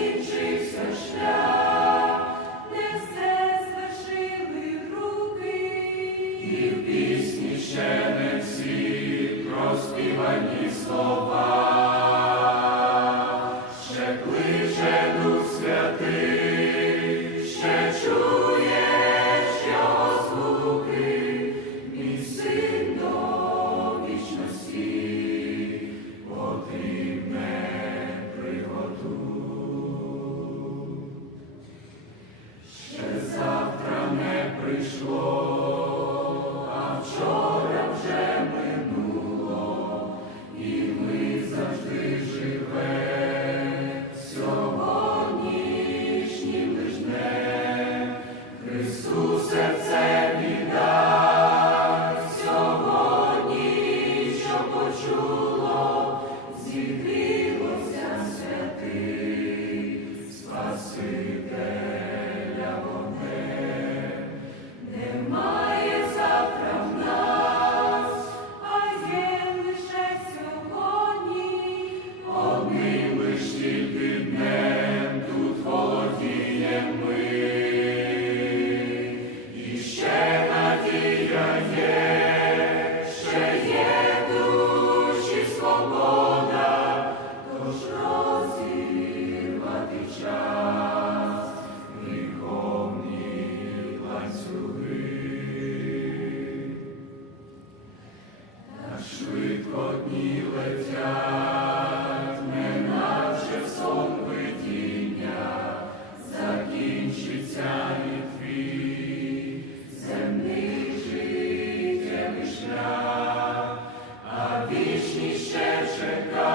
закінчився шлях, не все звершили руки, і в пісні ще не всі простивані слова. Amen. Вічність ще